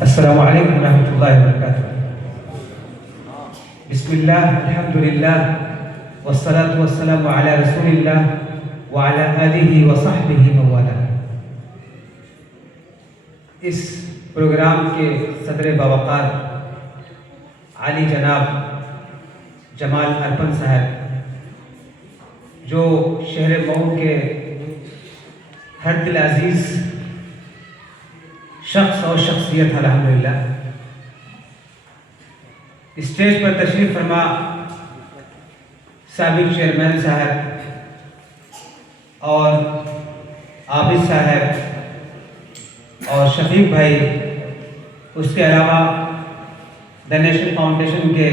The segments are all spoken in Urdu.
السلام علیکم ورحمۃ اللہ وبرکاتہ۔ بسم اللہ، الحمد للہ، والصلاة والسلام علی رسول اللہ وعلی آلہ وصحبہ من والاه۔ اس پروگرام کے صدر باوقار عالی جناب جمال ارپن صاحب، جو شہر مئو کے ہر دل عزیز شخص اور شخصیت الحمدللہ، اسٹیج پر تشریف فرما سابق چیئرمین صاحب اور عابد صاحب اور شفیق بھائی، اس کے علاوہ دا نیشنل فاؤنڈیشن کے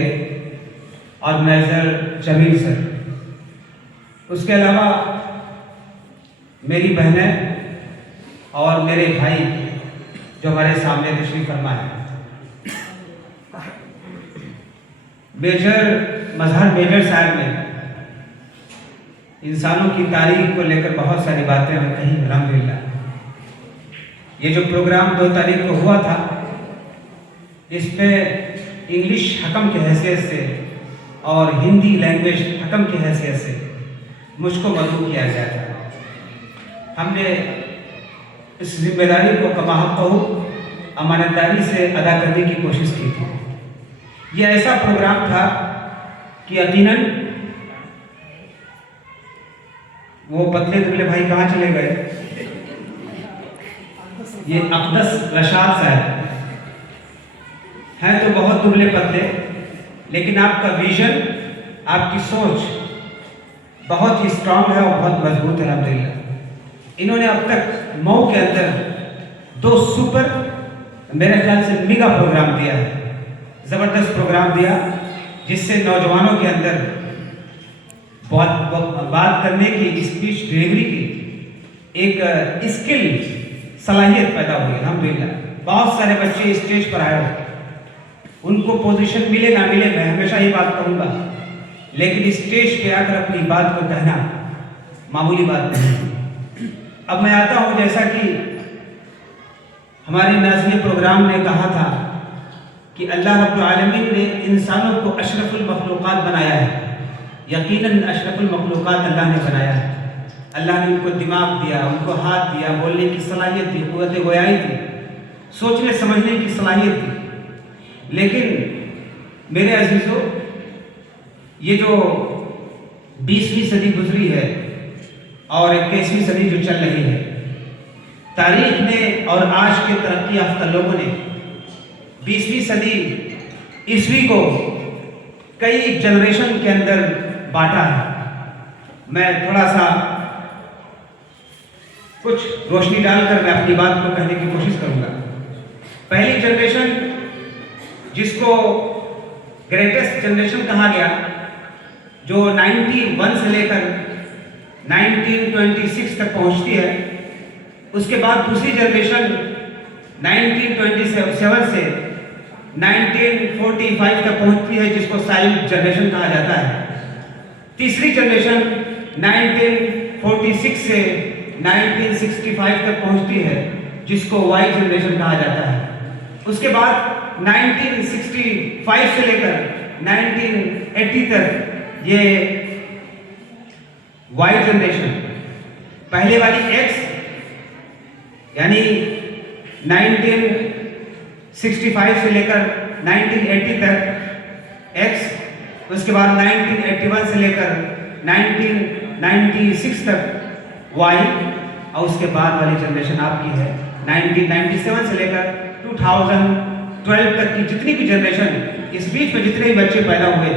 آرگنائزر جمیل سر، اس کے علاوہ میری بہنیں اور میرے بھائی جو ہمارے سامنے تشریف فرما ہے، میجر مظہر میجر صاحب نے انسانوں کی تاریخ کو لے کر بہت ساری باتیں ہمیں کہیں الحمدللہ۔ یہ جو پروگرام 2 تاریخ کو ہوا تھا، اس پہ انگلش حکم کی حیثیت سے اور ہندی لینگویج حکم کی حیثیت سے مجھ کو مدعو کیا گیا تھا۔ ہم نے اس ذمہ داری کو کما حق امانت داری سے ادا کرنے کی کوشش کی تھی۔ یہ ایسا پروگرام تھا کہ یقیناً وہ پتلے دبلے بھائی کہاں چلے گئے؟ یہ اقدس رشاد صاحب ہیں تو بہت دبلے پتلے، لیکن آپ کا ویژن، آپ کی سوچ بہت ہی اسٹرانگ ہے اور بہت مضبوط ہے الحمدللہ۔ انہوں نے اب تک مئو کے اندر 2 سپر میرے خیال سے میگا پروگرام دیا ہے، زبردست پروگرام دیا، جس سے نوجوانوں کے اندر بات کرنے کی، اسپیچ ڈیلیوری کی ایک اسکل صلاحیت پیدا ہوئی الحمدللہ۔ بہت سارے بچے اسٹیج پر آئے ہوئے، ان کو پوزیشن ملے نہ ملے، میں ہمیشہ یہ بات کہوں گا، لیکن اسٹیج پہ آ کر اپنی بات کو کہنا معمولی بات نہیں۔ اب میں آتا ہوں، جیسا کہ ہمارے ناظرین پروگرام نے کہا تھا کہ اللہ رب العالمین نے انسانوں کو اشرف المخلوقات بنایا ہے۔ یقیناً اشرف المخلوقات اللہ نے بنایا ہے۔ اللہ نے ان کو دماغ دیا، ان کو ہاتھ دیا، بولنے کی صلاحیت دی، قوت گویائی دی، سوچنے سمجھنے کی صلاحیت دی۔ لیکن میرے عزیزوں، یہ جو 20ویں صدی گزری ہے اور 21ویں صدی جو چل رہی ہے، تاریخ نے اور آج کے ترقی یافتہ لوگوں نے 20ویں صدی عیسوی کو کئی جنریشن کے اندر بانٹا ہے۔ میں تھوڑا سا کچھ روشنی ڈال کر میں اپنی بات کو کہنے کی کوشش کروں گا۔ پہلی جنریشن، جس کو گریٹسٹ جنریشن کہا گیا، جو 91 سے لے کر 1926 تک پہنچتی ہے، اس کے بعد دوسری جنریشن 1927 سے 1945 تک پہنچتی ہے، جس کو سائلنٹ جنریشن کہا جاتا ہے۔ تیسری جنریشن 1946 سے 1965 تک پہنچتی ہے، جس کو وائی جنریشن کہا جاتا ہے۔ اس کے بعد 1965 سے لے کر 1980 تک یہ وائی جنریشن، پہلے والی ایکس یعنی 1965 سے لے کر 1980 تک ایکس، اس کے بعد 1981 سے لے کر 1996 تک وائی، اور اس کے بعد والی جنریشن آپ کی ہے 1997 سے لے کر 2012 تک کی جتنی بھی جنریشن، اس بیچ میں جتنے بھی بچے پیدا ہوئے،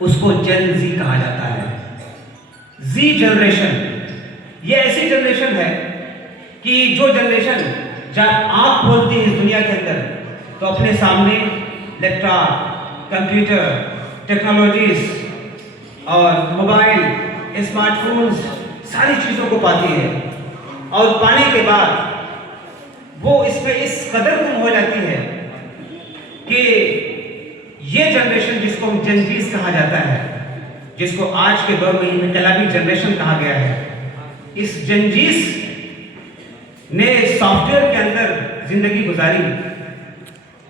اس کو جن زی کہا جاتا ہے۔ زی جنریشن یہ ایسی جنریشن ہے کہ جو جنریشن جب آنکھ کھولتی ہے اس دنیا کے اندر، تو اپنے سامنے لیپ ٹاپ، کمپیوٹر، ٹیکنالوجیز اور موبائل، اسمارٹ فونز، ساری چیزوں کو پاتی ہے، اور پانے کے بعد وہ اس میں اس قدر گم ہو جاتی ہے کہ یہ جنریشن، جس کو جن زیز کہا جاتا ہے، جس کو آج کے دور میں انقلابی جنریشن کہا گیا ہے، اس جن زیز نے سافٹ ویئر کے اندر زندگی گزاری،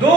2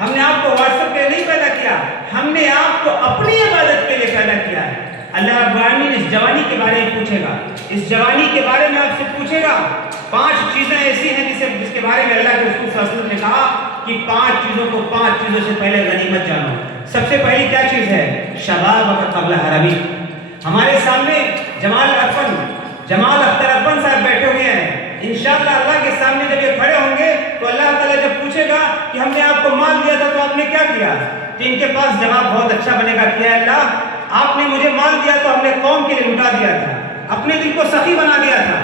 ہم نے آپ کو واٹس ایپ کے لیے نہیں پیدا کیا، ہم نے آپ کو اپنی عبادت کے لیے پیدا کیا ہے۔ اللہ رب العالمین اس جوانی کے بارے میں پوچھے گا، اس جوانی کے بارے میں آپ سے پوچھے گا۔ 5 چیزیں ایسی ہیں جس کے بارے میں اللہ کے رسول صلی اللہ علیہ وسلم نے کہا کہ 5 چیزوں سے پہلے غنیمت جانو۔ سب سے پہلی کیا چیز ہے؟ شباب قبل حرمی۔ ہمارے سامنے جمال اختر ارپن صاحب بیٹھے ہوئے ہیں، انشاءاللہ اللہ کے سامنے جب یہ کھڑے ہوں گے تو اللہ تعالیٰ جب پوچھے گا کہ ہم نے آپ کو مال دیا تھا تو آپ نے کیا کیا، تو ان کے پاس جواب بہت اچھا بنے گا کہ اللہ آپ نے مجھے مال دیا تو ہم نے قوم کے لیے لٹا دیا تھا، اپنے دل کو سخی بنا دیا تھا۔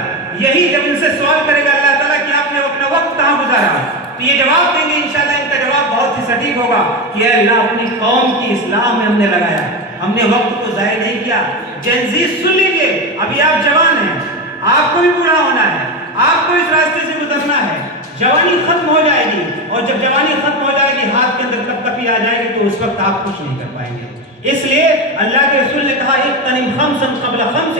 یہی جب ان سے سوال کرے گا اللہ تعالیٰ کہ آپ نے اپنا وقت کہاں گزارا، تو یہ جواب دیں گے انشاءاللہ، ان کا جواب بہت ہی سٹیک ہوگا کہ اے اللہ اپنی قوم کی اصلاح میں ہم نے لگایا، ہم نے وقت کو ضائع نہیں کیا۔ جنزیز سن لیجیے، ابھی آپ جوان ہیں، آپ کو بھی بوڑھا ہونا ہے، آپ کو اس راستے سے گزرنا ہے، جوانی ختم ہو جائے گی، اور جب جوانی ختم ہو جائے گی ہاتھ کے اندر کپکپی آ جائے گی تو اس وقت آپ کچھ نہیں کر پائیں گے۔ اس لیے اللہ کے رسول نے کہا اغتنم خمسا قبل خمس،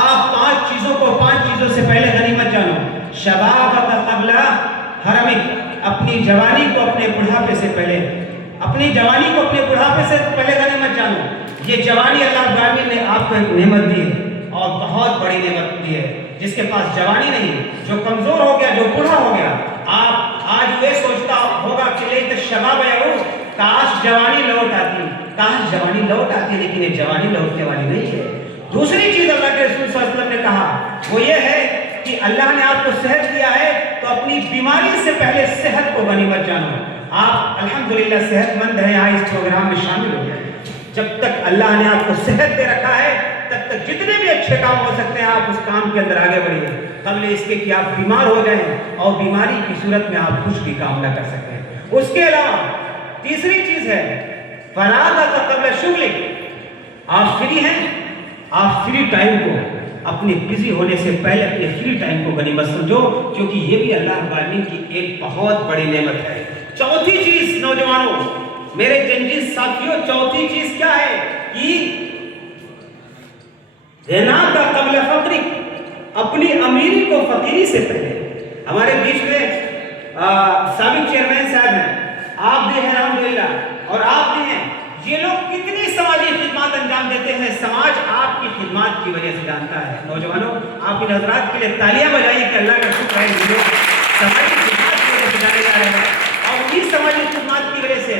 آپ 5 چیزوں سے پہلے غنیمت جانو۔ شبابک قبل حرمک، اپنی جوانی کو اپنے بڑھاپے سے پہلے غنیمت جانو۔ یہ جوانی اللہ رب العالمین نے آپ کو ایک نعمت دی ہے، اور بہت بڑی نعمت دی ہے۔ جس کے پاس جوانی نہیں، جو کمزور ہو گیا، جو بوڑھا ہو گیا، آپ آج یہ سوچتا ہوگا کہ لیت الشباب یعود، کاش جوانی لوٹ آتی، لیکن یہ جوانی لوٹنے والی نہیں ہے۔ دوسری چیز اللہ کے رسول صلی اللہ علیہ وسلم نے کہا وہ یہ ہے کہ اللہ نے آپ کو صحت دیا ہے تو اپنی بیماری سے پہلے صحت کو غنیمت جانو۔ آپ الحمدللہ صحت مند ہیں، آج اس پروگرام میں شامل ہو گئے۔ جب تک اللہ نے آپ کو صحت دے رکھا ہے تب تک جتنے بھی اچھے کام ہو سکتے ہیں آپ اس کام کے اندر آگے بڑھیے، قبل اس کے کہ آپ بیمار ہو جائیں اور بیماری کی صورت میں آپ کچھ بھی کام نہ کر سکیں۔ اس کے علاوہ تیسری چیز ہے فراغت قبل شغل، آپ فری ہیں، آپ فری ٹائم کو اپنے بزی ہونے سے پہلے اپنے فری ٹائم کو غنیمت سمجھو، کیونکہ یہ بھی اللہ رب العالمین کی ایک بہت بڑی نعمت ہے۔ چوتھی چیز نوجوانوں، میرے جنجیز ساتھیوں، چوتھی چیز کیا ہے کہ غنا کا قبل فقر، اپنی امیری کو فقیری سے پہلے۔ ہمارے بیچ میں سابق چیئرمین صاحب ہیں، آپ بھی ہیں الحمدللہ، اور آپ بھی ہیں، یہ لوگ کتنی سماجی خدمات انجام دیتے ہیں، سماج آپ کی خدمات کی وجہ سے جانتا ہے۔ نوجوانوں آپ ان حضرات کے لیے تالیاں بجائیے کہ اللہ کا شکر ہے یہ لوگ سماجی خدمات کی وجہ سے جانے جا رہے ہیں، اور اس سماجی خدمات کی وجہ سے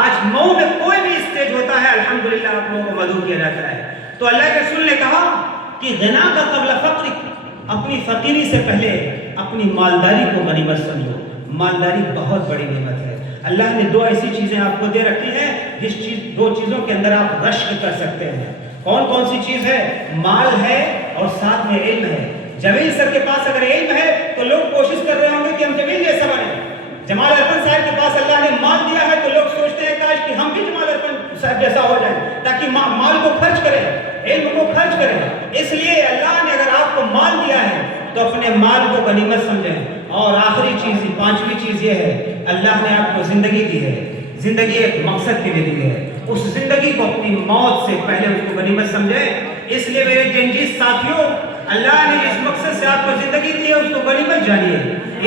آج مئو میں کوئی بھی اسٹیج ہوتا ہے الحمدللہ آپ لوگوں کو مدعو کیا جاتا ہے۔ تو اللہ کے رسول نے کہا کہ غنا کا قبل فقر، اپنی فقیری سے پہلے اپنی مالداری کو غنیمت سمجھو۔ مالداری بہت بڑی نعمت ہے۔ اللہ نے 2 ایسی چیزیں آپ کو دے رکھی ہیں جس 2 چیزوں کے اندر آپ رشک کر سکتے ہیں۔ کون سی چیز ہے؟ مال ہے اور ساتھ میں علم ہے۔ جمیل سر کے پاس اگر علم ہے تو لوگ کوشش کر رہے ہوں گے کہ ہم جمیل جیسا بنیں۔ جمال ارپن صاحب کے پاس اللہ نے مال دیا ہے تو لوگ سوچتے ہیں کاش کہ ہم بھی جمال ارپن صاحب جیسا ہو جائیں، تاکہ مال کو خرچ کریں، علم کو خرچ کریں۔ اس لیے اللہ نے اگر آپ کو مال دیا ہے تو اپنے مال کو غنیمت سمجھیں۔ اور آخری چیز، 5ویں چیز یہ ہے، اللہ نے آپ کو زندگی دی ہے، زندگی ایک مقصد کے لیے دی ہے، اس زندگی کو اپنی موت سے پہلے اس کو غنیمت سمجھیں۔ اس لیے میرے جنجیز ساتھیوں، اللہ نے جس مقصد سے آپ کو زندگی دی ہے اس کو غنیمت جانیے۔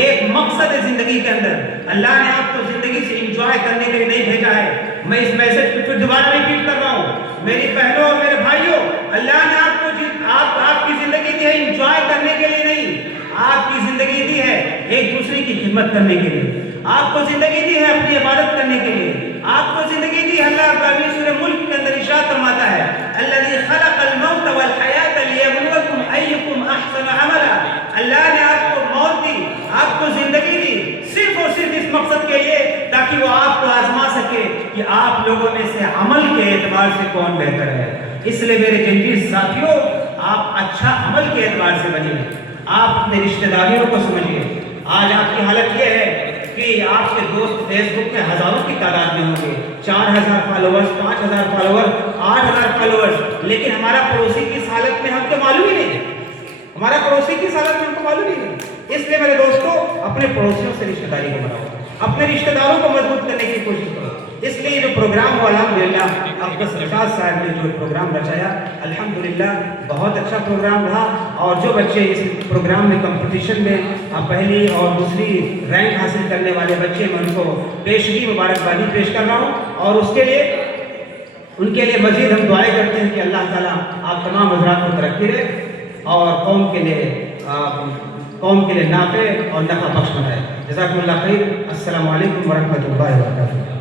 ایک مقصد ہے زندگی کے اندر، اللہ نے آپ کو زندگی سے انجوائے کرنے کے لیے نہیں بھیجا ہے۔ میں اس میسج کو پھر دوبارہ ریپیٹ کر رہا ہوں، میری بہنوں اور میرے بھائیوں، اللہ نے آپ کو آپ کی زندگی دی ہے انجوائے کرنے کے لیے نہیں، آپ کی زندگی دی ہے ایک دوسرے کی خدمت کرنے کے لیے، آپ کو زندگی دی ہے اپنی عبادت کرنے کے لیے، آپ کو زندگی دی ہے۔ اللہ تعالیٰ سورہ ملک کے اندر ارشاد فرماتا ہے الذی خلق الموت والحیات لیبلوکم ایکم احسن عملا، اللہ نے آپ کو موت دی، آپ کو زندگی دی صرف اور صرف اس مقصد کے لیے تاکہ وہ آپ کو آزما سکے کہ آپ لوگوں میں سے عمل کے اعتبار سے کون بہتر ہے۔ اس لیے میرے جنجیز ساتھیوں، آپ اچھا عمل کے اعتبار سے بنیے، آپ اپنے رشتہ داریوں کو سمجھیے۔ آج آپ کی حالت یہ ہے کہ آپ کے دوست فیس بک میں ہزاروں کی تعداد میں ہوں گے، 4000 فالوورز، 5000 فالوور، 8000 فالوورز، لیکن ہمارا پڑوسی کی حالت میں ہم کو معلوم ہی نہیں ہے، ہمارا پڑوسی کی حالت میں ہم کو معلوم ہی نہیں۔ اس لیے میرے دوستوں، اپنے پڑوسیوں سے رشتہ داری کو بناؤ، اپنے رشتہ داروں کو مضبوط کرنے کی کوشش کرو۔ اس لیے جو پروگرام ہوا الحمدللہ عباس رشاد صاحب نے جو پروگرام رچایا الحمدللہ بہت اچھا پروگرام رہا، اور جو بچے اس پروگرام میں کمپٹیشن میں پہلی اور دوسری رینک حاصل کرنے والے بچے میں ان کو پیشگی مبارکبادی پیش کر رہا ہوں، اور اس کے لیے ان کے لیے مزید ہم دعائیں کرتے ہیں کہ اللہ تعالیٰ آپ تمام حضرات کو ترقی دے اور قوم کے لیے نافع اور نفع بخش بنائے۔ جزاکم اللہ خیر۔ السلام علیکم ورحمۃ اللہ وبرکاتہ۔